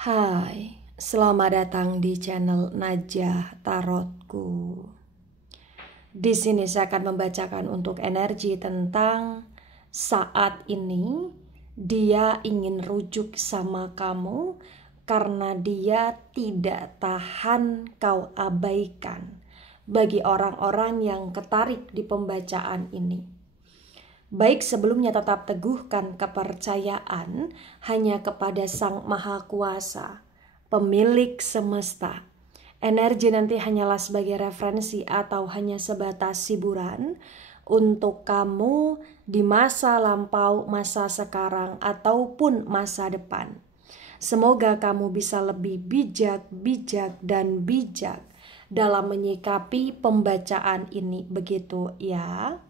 Hai, selamat datang di channel Najah Tarotku. Di sini saya akan membacakan untuk energi tentang saat ini dia ingin rujuk sama kamu karena dia tidak tahan kau abaikan. Bagi orang-orang yang ketarik di pembacaan ini. Baik sebelumnya tetap teguhkan kepercayaan hanya kepada Sang Maha Kuasa, pemilik semesta. Energi nanti hanyalah sebagai referensi atau hanya sebatas hiburan untuk kamu di masa lampau, masa sekarang, ataupun masa depan. Semoga kamu bisa lebih bijak dan bijak dalam menyikapi pembacaan ini, begitu ya.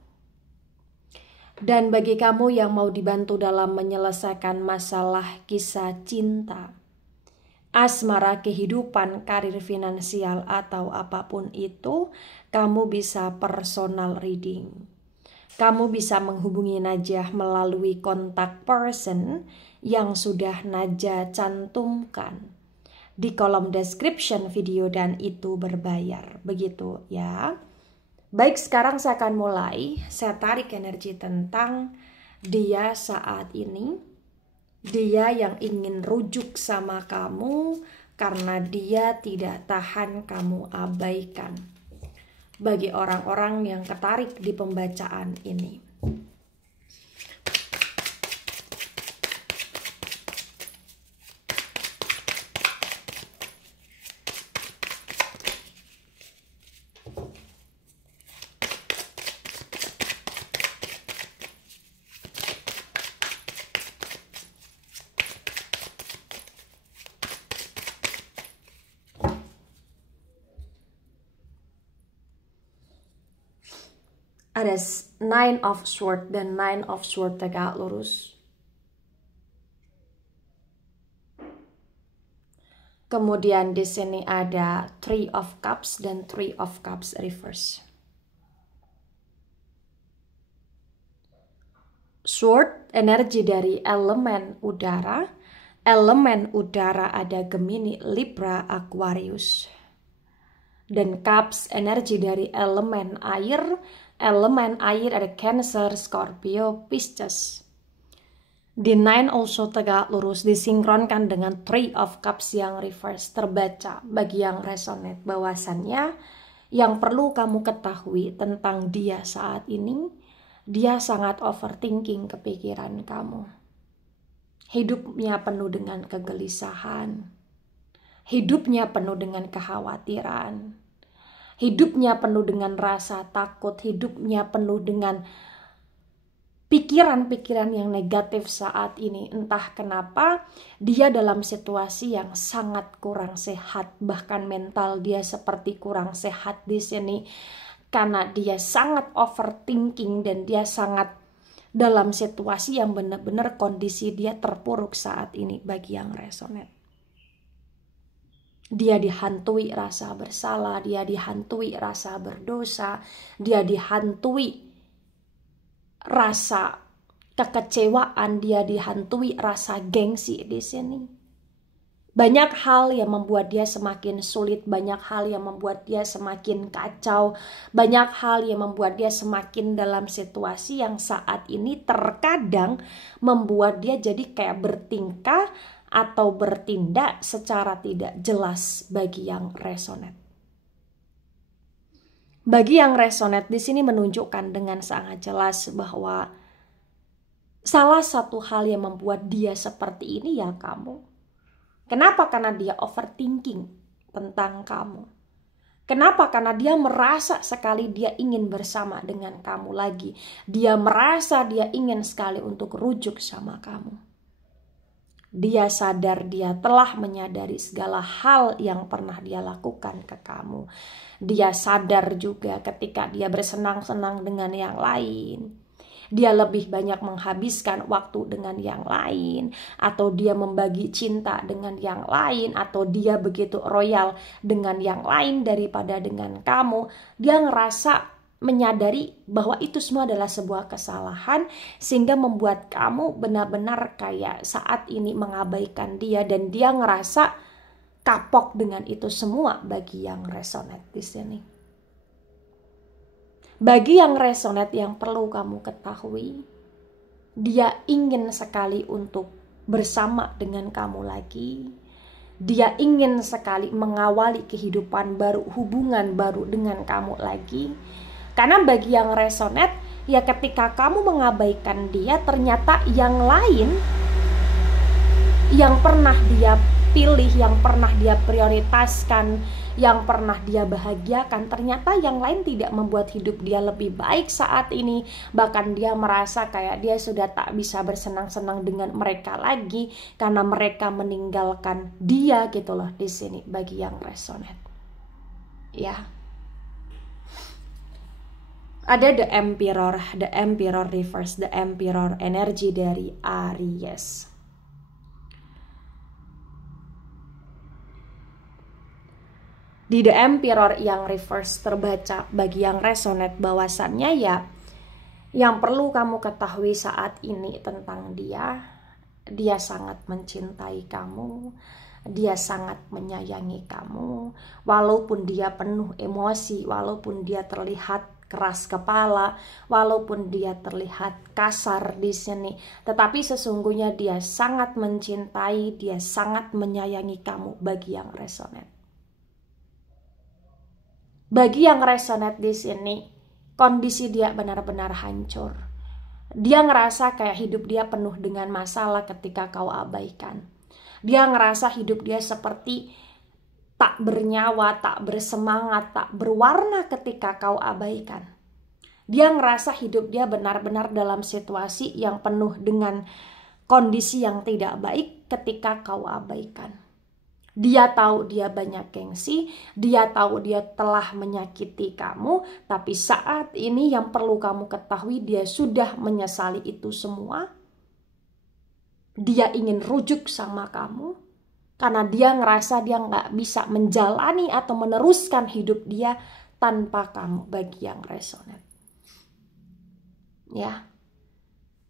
Dan bagi kamu yang mau dibantu dalam menyelesaikan masalah kisah cinta, asmara, kehidupan, karir, finansial, atau apapun itu, kamu bisa personal reading. Kamu bisa menghubungi Najah melalui kontak person yang sudah Najah cantumkan di kolom description video dan itu berbayar, begitu ya. Baik, sekarang saya akan mulai. Saya tarik energi tentang dia saat ini. Dia yang ingin rujuk sama kamu karena dia tidak tahan kamu abaikan. Bagi orang-orang yang ketarik di pembacaan ini. Ada 9 of Swords dan 9 of Swords tegak lurus. Kemudian di sini ada 3 of Cups dan 3 of Cups reverse. Sword energi dari elemen udara. Elemen udara ada Gemini, Libra, Aquarius. Dan Cups energi dari elemen air. Elemen air ada Cancer, Scorpio, Pisces. Di 9 also tegak lurus disinkronkan dengan 3 of Cups yang reverse terbaca. Bagi yang resonate bahwasannya yang perlu kamu ketahui tentang dia saat ini, dia sangat overthinking kepikiran kamu. Hidupnya penuh dengan kegelisahan. Hidupnya penuh dengan kekhawatiran. Hidupnya penuh dengan rasa takut, hidupnya penuh dengan pikiran-pikiran yang negatif saat ini. Entah kenapa dia dalam situasi yang sangat kurang sehat, bahkan mental dia seperti kurang sehat di sini karena dia sangat overthinking dan dia sangat dalam situasi yang benar-benar kondisi dia terpuruk saat ini bagi yang resonate. Dia dihantui rasa bersalah, dia dihantui rasa berdosa, dia dihantui rasa kekecewaan, dia dihantui rasa gengsi di sini. Banyak hal yang membuat dia semakin sulit, banyak hal yang membuat dia semakin kacau, banyak hal yang membuat dia semakin dalam situasi yang saat ini terkadang membuat dia jadi kayak bertingkah atau bertindak secara tidak jelas bagi yang resonate. Bagi yang resonate di sini menunjukkan dengan sangat jelas bahwa salah satu hal yang membuat dia seperti ini ya kamu. Kenapa? Karena dia overthinking tentang kamu. Kenapa? Karena dia merasa sekali dia ingin bersama dengan kamu lagi. Dia merasa dia ingin sekali untuk rujuk sama kamu. Dia sadar dia telah menyadari segala hal yang pernah dia lakukan ke kamu. Dia sadar juga ketika dia bersenang-senang dengan yang lain. Dia lebih banyak menghabiskan waktu dengan yang lain. Atau dia membagi cinta dengan yang lain. Atau dia begitu royal dengan yang lain daripada dengan kamu. Dia ngerasa menyadari bahwa itu semua adalah sebuah kesalahan, sehingga membuat kamu benar-benar kayak saat ini mengabaikan dia, dan dia ngerasa kapok dengan itu semua. Bagi yang resonate di sini, bagi yang resonate, yang perlu kamu ketahui, dia ingin sekali untuk bersama dengan kamu lagi. Dia ingin sekali mengawali kehidupan baru, hubungan baru dengan kamu lagi. Karena bagi yang resonate, ya ketika kamu mengabaikan dia, ternyata yang lain yang pernah dia pilih, yang pernah dia prioritaskan, yang pernah dia bahagiakan, ternyata yang lain tidak membuat hidup dia lebih baik saat ini. Bahkan dia merasa kayak dia sudah tak bisa bersenang-senang dengan mereka lagi karena mereka meninggalkan dia gitu loh di sini bagi yang resonate. Ya. Ada the Emperor reverse, the Emperor energi dari Aries. Di the Emperor yang reverse terbaca bagi yang resonate bahwasannya ya, yang perlu kamu ketahui saat ini tentang dia sangat mencintai kamu, dia sangat menyayangi kamu, walaupun dia penuh emosi, walaupun dia terlihat keras kepala, walaupun dia terlihat kasar di sini, tetapi sesungguhnya dia sangat mencintai, dia sangat menyayangi kamu bagi yang resonate. Bagi yang resonate di sini, kondisi dia benar-benar hancur. Dia ngerasa kayak hidup dia penuh dengan masalah ketika kau abaikan. Dia ngerasa hidup dia seperti tak bernyawa, tak bersemangat, tak berwarna ketika kau abaikan. Dia ngerasa hidup dia benar-benar dalam situasi yang penuh dengan kondisi yang tidak baik ketika kau abaikan. Dia tahu dia banyak gengsi, dia tahu dia telah menyakiti kamu, tapi saat ini yang perlu kamu ketahui, dia sudah menyesali itu semua. Dia ingin rujuk sama kamu, karena dia ngerasa dia nggak bisa menjalani atau meneruskan hidup dia tanpa kamu bagi yang resonate. Ya,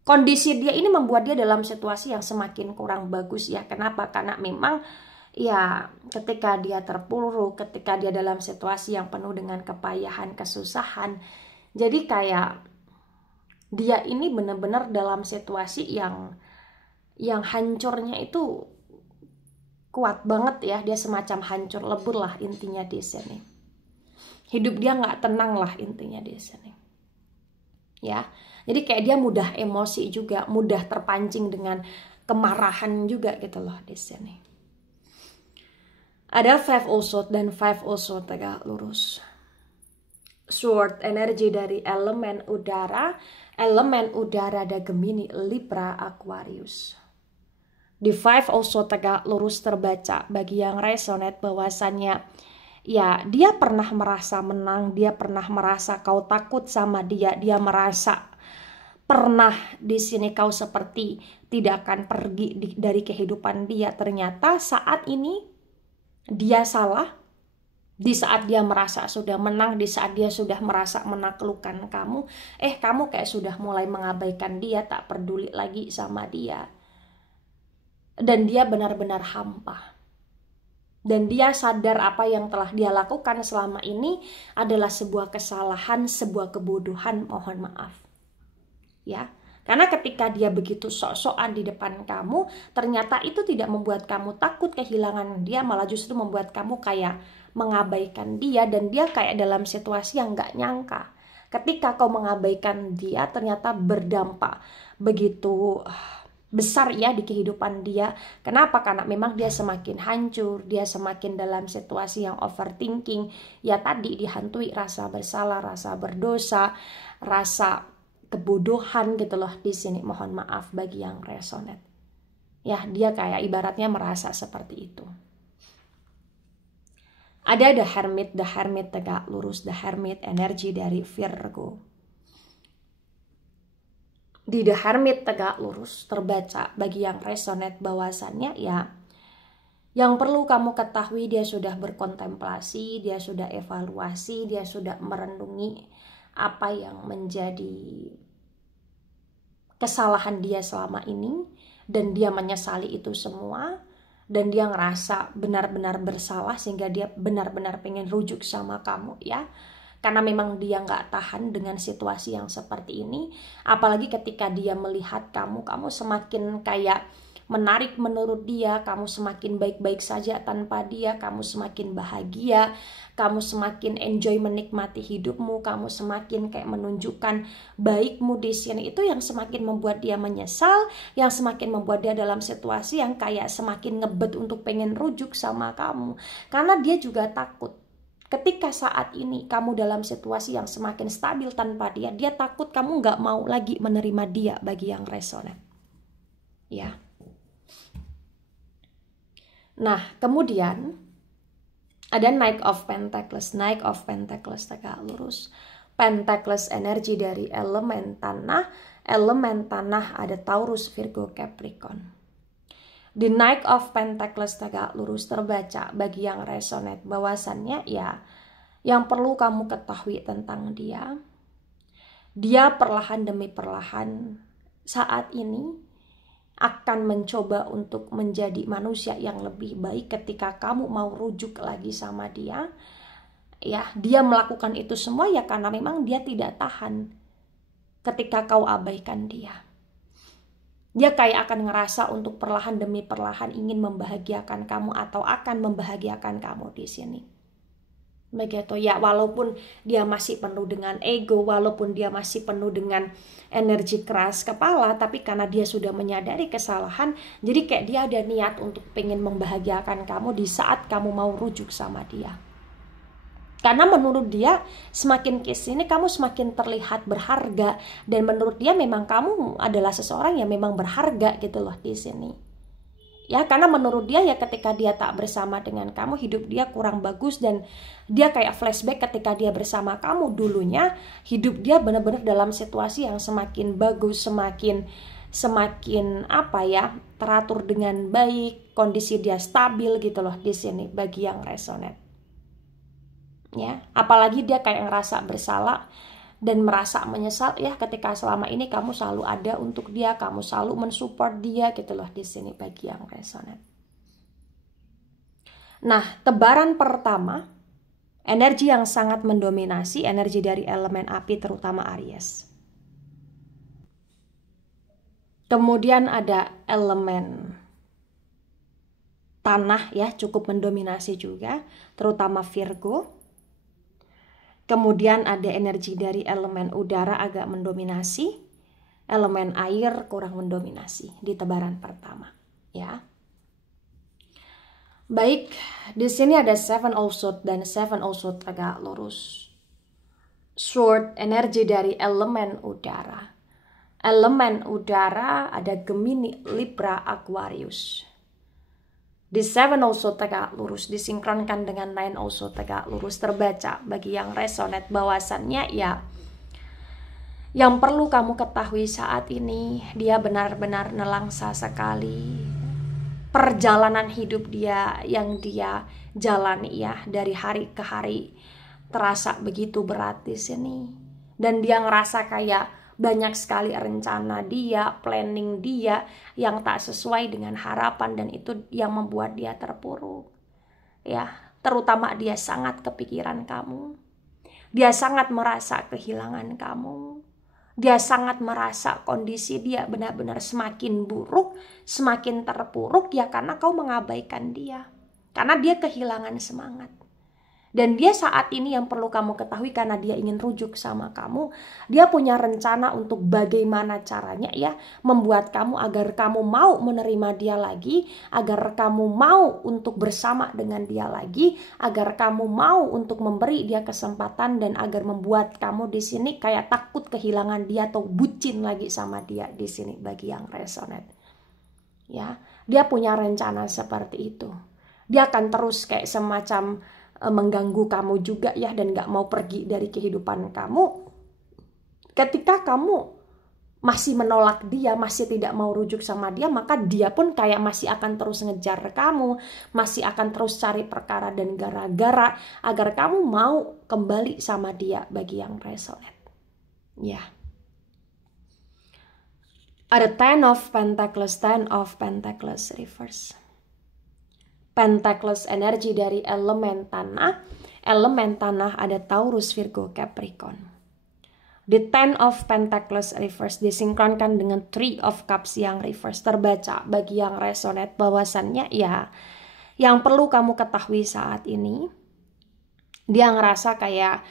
kondisi dia ini membuat dia dalam situasi yang semakin kurang bagus ya. Kenapa? Karena memang ya ketika dia terpuruk, ketika dia dalam situasi yang penuh dengan kepayahan, kesusahan, jadi kayak dia ini benar-benar dalam situasi yang hancurnya itu kuat banget ya. Dia semacam hancur lebur lah intinya di sini. Hidup dia nggak tenang lah intinya di sini. Ya, jadi kayak dia mudah emosi juga, mudah terpancing dengan kemarahan juga gitu loh di sini. Ada 5 also dan 5 also tegak lurus. Sword energi dari elemen udara ada Gemini, Libra, Aquarius. Di 5 also tegak lurus terbaca bagi yang resonate bahwasannya ya dia pernah merasa menang, dia pernah merasa kau takut sama dia, dia merasa pernah di sini kau seperti tidak akan pergi dari kehidupan dia. Ternyata saat ini dia salah. Di saat dia merasa sudah menang, di saat dia sudah merasa menaklukkan kamu, kamu kayak sudah mulai mengabaikan dia, tak peduli lagi sama dia. Dan dia benar-benar hampa. Dan dia sadar apa yang telah dia lakukan selama ini adalah sebuah kesalahan, sebuah kebodohan, mohon maaf. Ya. Karena ketika dia begitu sok-sokan di depan kamu, ternyata itu tidak membuat kamu takut kehilangan dia, malah justru membuat kamu kayak mengabaikan dia, dan dia kayak dalam situasi yang gak nyangka. Ketika kau mengabaikan dia, ternyata berdampak begitu besar ya di kehidupan dia. Kenapa? Karena memang dia semakin hancur, dia semakin dalam situasi yang overthinking. Ya tadi dihantui rasa bersalah, rasa berdosa, rasa kebodohan gitu loh di sini. Mohon maaf bagi yang resonate. Ya, dia kayak ibaratnya merasa seperti itu. Ada the hermit tegak lurus, the hermit energi dari Virgo. Di the hermit tegak lurus terbaca bagi yang resonate bahwasannya ya yang perlu kamu ketahui, dia sudah berkontemplasi, dia sudah evaluasi, dia sudah merenungi apa yang menjadi kesalahan dia selama ini, dan dia menyesali itu semua, dan dia ngerasa benar-benar bersalah sehingga dia benar-benar pengen rujuk sama kamu ya. Karena memang dia nggak tahan dengan situasi yang seperti ini. Apalagi ketika dia melihat kamu semakin kayak menarik menurut dia, kamu semakin baik-baik saja tanpa dia, kamu semakin bahagia, kamu semakin enjoy menikmati hidupmu, kamu semakin kayak menunjukkan baikmu di sini. Itu yang semakin membuat dia menyesal, yang semakin membuat dia dalam situasi yang kayak semakin ngebet untuk pengen rujuk sama kamu. Karena dia juga takut ketika saat ini kamu dalam situasi yang semakin stabil tanpa dia, dia takut kamu nggak mau lagi menerima dia bagi yang resonan. Ya. Nah, kemudian ada Knight of Pentacles. Knight of Pentacles tegak lurus. Pentacles energi dari elemen tanah. Elemen tanah ada Taurus, Virgo, Capricorn. Di Knight of Pentacles tegak lurus terbaca bagi yang resonate bahwasannya ya, yang perlu kamu ketahui tentang dia perlahan demi perlahan saat ini akan mencoba untuk menjadi manusia yang lebih baik. Ketika kamu mau rujuk lagi sama dia, ya dia melakukan itu semua ya karena memang dia tidak tahan ketika kau abaikan dia. Dia kayak akan ngerasa untuk perlahan demi perlahan ingin membahagiakan kamu atau akan membahagiakan kamu di sini. Begitu ya, walaupun dia masih penuh dengan ego, walaupun dia masih penuh dengan energi keras kepala, tapi karena dia sudah menyadari kesalahan, jadi kayak dia ada niat untuk pengen membahagiakan kamu di saat kamu mau rujuk sama dia. Karena menurut dia semakin kesini kamu semakin terlihat berharga, dan menurut dia memang kamu adalah seseorang yang memang berharga gitu loh di sini. Ya, karena menurut dia ya ketika dia tak bersama dengan kamu, hidup dia kurang bagus, dan dia kayak flashback ketika dia bersama kamu dulunya, hidup dia benar-benar dalam situasi yang semakin bagus, semakin apa ya, teratur dengan baik, kondisi dia stabil gitu loh di sini bagi yang resonate. Ya, apalagi dia kayak ngerasa bersalah dan merasa menyesal ya ketika selama ini kamu selalu ada untuk dia, kamu selalu mensupport dia gitu loh di sini bagi yang resonate. Nah, tebaran pertama, energi yang sangat mendominasi, energi dari elemen api terutama Aries. Kemudian ada elemen tanah ya, cukup mendominasi juga, terutama Virgo. Kemudian ada energi dari elemen udara agak mendominasi, elemen air kurang mendominasi di tebaran pertama, ya. Baik, di sini ada Seven of Swords dan Seven of Swords agak lurus. Sword energi dari elemen udara. Elemen udara ada Gemini, Libra, Aquarius. Di Seven of Swords tegak lurus disinkronkan dengan Nine of Swords tegak lurus terbaca bagi yang resonate bahwasannya ya, yang perlu kamu ketahui saat ini dia benar-benar nelangsa sekali perjalanan hidup dia yang dia jalani ya, dari hari ke hari terasa begitu berat di sini, dan dia ngerasa kayak banyak sekali rencana dia, planning dia yang tak sesuai dengan harapan, dan itu yang membuat dia terpuruk. Ya, terutama dia sangat kepikiran kamu. Dia sangat merasa kehilangan kamu. Dia sangat merasa kondisi dia benar-benar semakin buruk, semakin terpuruk ya karena kau mengabaikan dia. Karena dia kehilangan semangat. Dan dia saat ini yang perlu kamu ketahui, karena dia ingin rujuk sama kamu, dia punya rencana untuk bagaimana caranya ya membuat kamu agar kamu mau menerima dia lagi, agar kamu mau untuk bersama dengan dia lagi, agar kamu mau untuk memberi dia kesempatan, dan agar membuat kamu di sini kayak takut kehilangan dia atau bucin lagi sama dia di sini bagi yang resonate. Ya, dia punya rencana seperti itu. Dia akan terus kayak semacam mengganggu kamu juga ya, dan gak mau pergi dari kehidupan kamu. Ketika kamu masih menolak dia, masih tidak mau rujuk sama dia, maka dia pun kayak masih akan terus ngejar kamu, masih akan terus cari perkara dan gara-gara agar kamu mau kembali sama dia bagi yang resonate. Ya. Ada Ten of Pentacles reverse. Pentacles energi dari elemen tanah. Elemen tanah ada Taurus, Virgo, Capricorn. The Ten of Pentacles reverse disinkronkan dengan Three of Cups yang reverse. Terbaca bagi yang resonate bahwasannya ya, yang perlu kamu ketahui saat ini, dia ngerasa kayak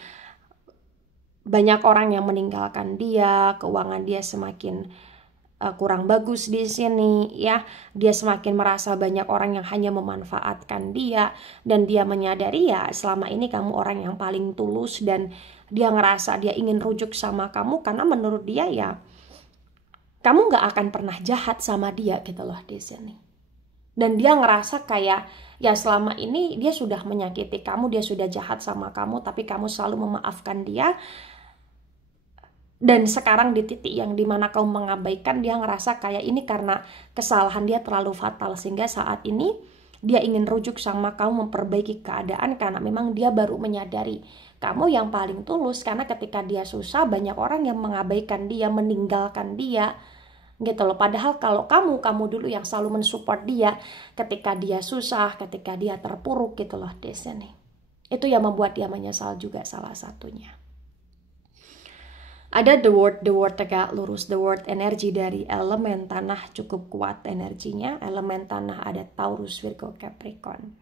banyak orang yang meninggalkan dia, keuangan dia semakin kurang bagus di sini ya. Dia semakin merasa banyak orang yang hanya memanfaatkan dia, dan dia menyadari ya selama ini kamu orang yang paling tulus, dan dia ngerasa dia ingin rujuk sama kamu karena menurut dia ya kamu gak akan pernah jahat sama dia gitu loh di sini. Dan dia ngerasa kayak ya selama ini dia sudah menyakiti kamu, dia sudah jahat sama kamu, tapi kamu selalu memaafkan dia. Dan sekarang di titik yang dimana kamu mengabaikan, dia ngerasa kayak ini karena kesalahan dia terlalu fatal, sehingga saat ini dia ingin rujuk sama kamu, memperbaiki keadaan, karena memang dia baru menyadari kamu yang paling tulus. Karena ketika dia susah banyak orang yang mengabaikan dia, meninggalkan dia gitu loh. Padahal kalau kamu dulu yang selalu mensupport dia ketika dia susah, ketika dia terpuruk gitu loh di sini. Itu yang membuat dia menyesal juga salah satunya. Ada the word tegak lurus. The word energi dari elemen tanah cukup kuat energinya. Elemen tanah ada Taurus, Virgo, Capricorn.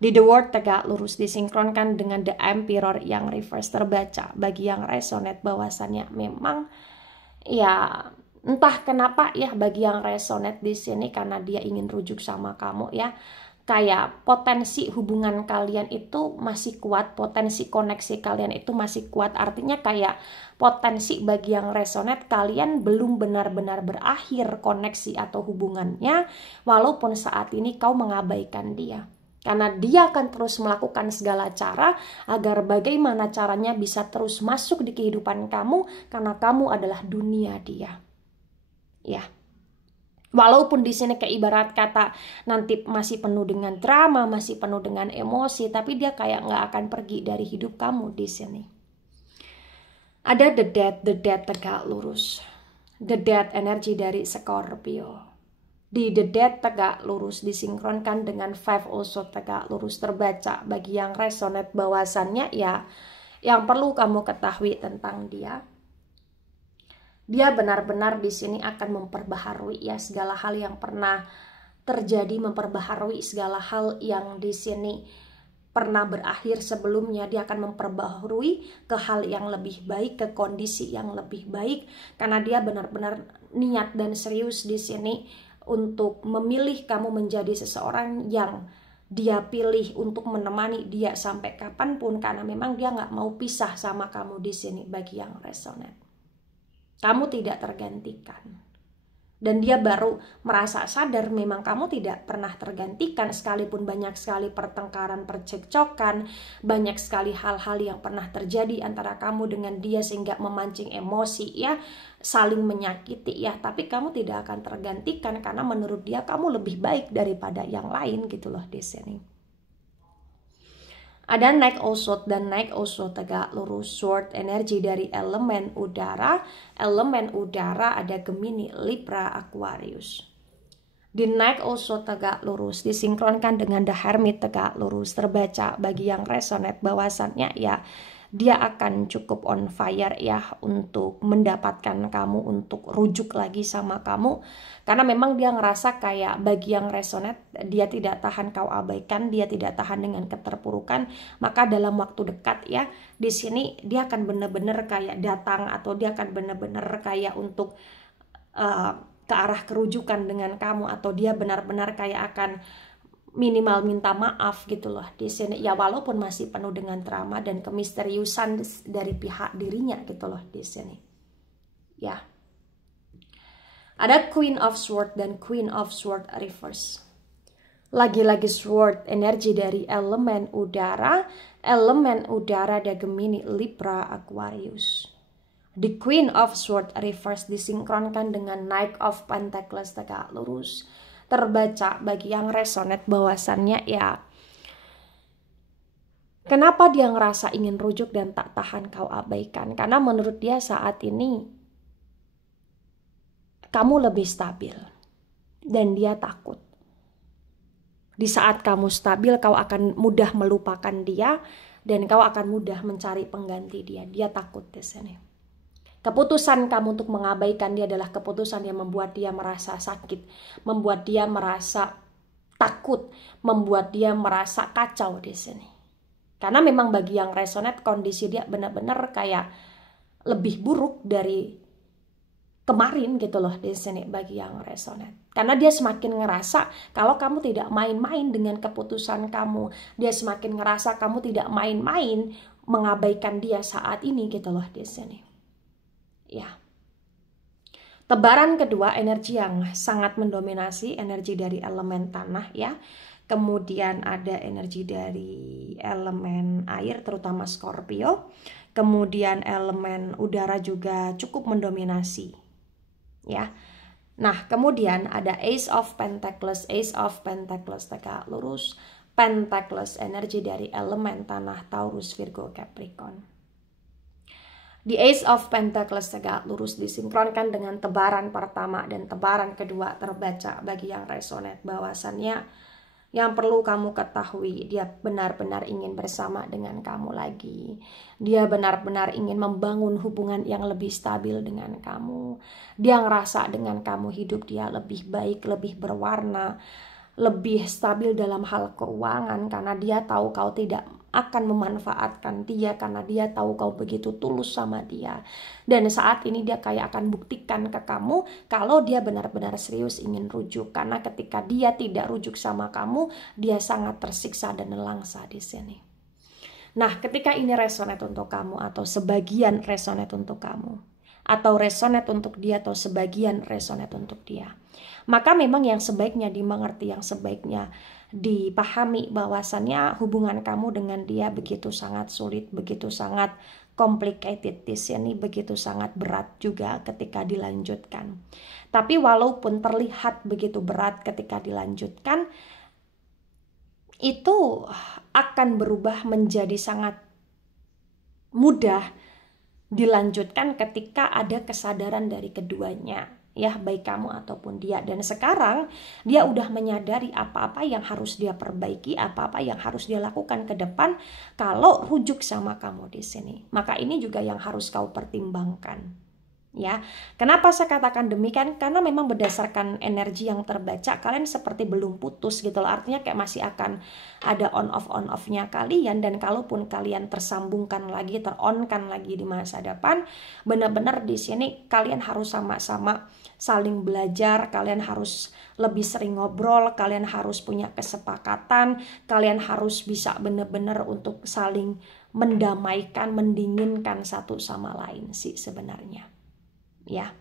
Di the word tegak lurus disinkronkan dengan the Emperor yang reverse. Terbaca bagi yang resonate bahwasannya memang ya entah kenapa ya bagi yang resonate di sini karena dia ingin rujuk sama kamu ya. Kayak potensi hubungan kalian itu masih kuat, potensi koneksi kalian itu masih kuat. Artinya kayak potensi bagi yang resonate, kalian belum benar-benar berakhir koneksi atau hubungannya, walaupun saat ini kau mengabaikan dia. Karena dia akan terus melakukan segala cara agar bagaimana caranya bisa terus masuk di kehidupan kamu, karena kamu adalah dunia dia. Ya. Walaupun di sini kayak ibarat kata nanti masih penuh dengan drama, masih penuh dengan emosi, tapi dia kayak nggak akan pergi dari hidup kamu di sini. Ada the death tegak lurus. The death energi dari Scorpio. Di the death tegak lurus disinkronkan dengan Five also tegak lurus. Terbaca bagi yang resonate bahwasannya ya yang perlu kamu ketahui tentang dia. Dia benar-benar di sini akan memperbaharui ya segala hal yang pernah terjadi, memperbaharui segala hal yang di sini pernah berakhir sebelumnya. Dia akan memperbaharui ke hal yang lebih baik, ke kondisi yang lebih baik, karena dia benar-benar niat dan serius di sini untuk memilih kamu menjadi seseorang yang dia pilih untuk menemani dia sampai kapanpun, karena memang dia nggak mau pisah sama kamu di sini bagi yang resonate. Kamu tidak tergantikan. Dan dia baru merasa sadar memang kamu tidak pernah tergantikan, sekalipun banyak sekali pertengkaran, percekcokan, banyak sekali hal-hal yang pernah terjadi antara kamu dengan dia sehingga memancing emosi ya, saling menyakiti ya, tapi kamu tidak akan tergantikan karena menurut dia kamu lebih baik daripada yang lain gitu loh di sini. Ada Knight also, dan Knight also tegak lurus. Sword energi dari elemen udara. Elemen udara ada Gemini, Libra, Aquarius. Di Knight also tegak lurus disinkronkan dengan The Hermit tegak lurus. Terbaca bagi yang resonate bahwasannya ya dia akan cukup on fire ya untuk mendapatkan kamu, untuk rujuk lagi sama kamu. Karena memang dia ngerasa kayak bagi yang resonate, dia tidak tahan kau abaikan, dia tidak tahan dengan keterpurukan. Maka dalam waktu dekat ya, di sini dia akan benar-benar kayak datang, atau dia akan benar-benar kayak untuk ke arah kerujukan dengan kamu, atau dia benar-benar kayak akan minimal minta maaf gitu loh di sini ya, walaupun masih penuh dengan drama dan kemisteriusan dari pihak dirinya gitu loh di sini ya. Ada Queen of Swords dan Queen of Swords reverse. Lagi-lagi sword energi dari elemen udara. Elemen udara ada Gemini, Libra, Aquarius. The Queen of Swords reverse disinkronkan dengan Knight of Pentacles tegak lurus. Terbaca bagi yang resonate bahwasannya ya Kenapa dia ngerasa ingin rujuk dan tak tahan kau abaikan? Karena menurut dia saat ini kamu lebih stabil dan dia takut. Di saat kamu stabil, kau akan mudah melupakan dia dan kau akan mudah mencari pengganti dia. Dia takut di sini. Keputusan kamu untuk mengabaikan dia adalah keputusan yang membuat dia merasa sakit, membuat dia merasa takut, membuat dia merasa kacau di sini. Karena memang bagi yang resonate kondisi dia benar-benar kayak lebih buruk dari kemarin gitu loh di sini bagi yang resonate. Karena dia semakin ngerasa kalau kamu tidak main-main dengan keputusan kamu, dia semakin ngerasa kamu tidak main-main mengabaikan dia saat ini gitu loh di sini. Ya. Tebaran kedua, energi yang sangat mendominasi, energi dari elemen tanah ya. Kemudian ada energi dari elemen air terutama Scorpio. Kemudian elemen udara juga cukup mendominasi. Ya. Nah, kemudian ada Ace of Pentacles tegak lurus. Pentacles energi dari elemen tanah Taurus, Virgo, Capricorn. Di Ace of Pentacles tegak lurus disinkronkan dengan tebaran pertama dan tebaran kedua terbaca bagi yang resonate bahwasannya yang perlu kamu ketahui, dia benar-benar ingin bersama dengan kamu lagi. Dia benar-benar ingin membangun hubungan yang lebih stabil dengan kamu. Dia ngerasa dengan kamu hidup dia lebih baik, lebih berwarna, lebih stabil dalam hal keuangan karena dia tahu kau tidak akan memanfaatkan dia karena dia tahu kau begitu tulus sama dia. Dan saat ini dia kayak akan buktikan ke kamu kalau dia benar-benar serius ingin rujuk. Karena ketika dia tidak rujuk sama kamu, dia sangat tersiksa dan nelangsa di sini. Nah, ketika ini resonate untuk kamu atau sebagian resonate untuk kamu, atau resonate untuk dia atau sebagian resonate untuk dia, maka memang yang sebaiknya dimengerti, yang sebaiknya dipahami bahwasannya hubungan kamu dengan dia begitu sangat sulit, begitu sangat complicated di sini, begitu sangat berat juga ketika dilanjutkan. Tapi walaupun terlihat begitu berat ketika dilanjutkan, itu akan berubah menjadi sangat mudah dilanjutkan ketika ada kesadaran dari keduanya, ya, baik kamu ataupun dia. Dan sekarang dia udah menyadari apa-apa yang harus dia perbaiki, apa-apa yang harus dia lakukan ke depan kalau rujuk sama kamu di sini. Maka ini juga yang harus kau pertimbangkan. Ya, kenapa saya katakan demikian? Karena memang berdasarkan energi yang terbaca kalian seperti belum putus gitu loh. Artinya kayak masih akan ada on off-nya kalian. Dan kalaupun kalian tersambungkan lagi, teronkan lagi di masa depan, benar-benar di sini kalian harus sama-sama saling belajar, kalian harus lebih sering ngobrol, kalian harus punya kesepakatan, kalian harus bisa benar-benar untuk saling mendamaikan, mendinginkan satu sama lain sih sebenarnya. Ya,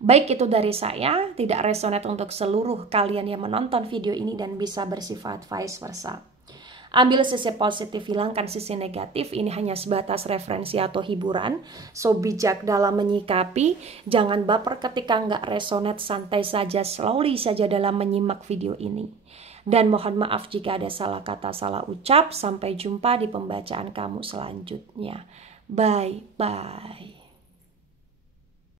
baik itu dari saya, tidak resonate untuk seluruh kalian yang menonton video ini dan bisa bersifat vice versa. Ambil sisi positif, hilangkan sisi negatif. Ini hanya sebatas referensi atau hiburan. So bijak dalam menyikapi, jangan baper ketika nggak resonate, santai saja, slowly saja dalam menyimak video ini. Dan mohon maaf jika ada salah kata, salah ucap. Sampai jumpa di pembacaan kamu selanjutnya. Bye-bye.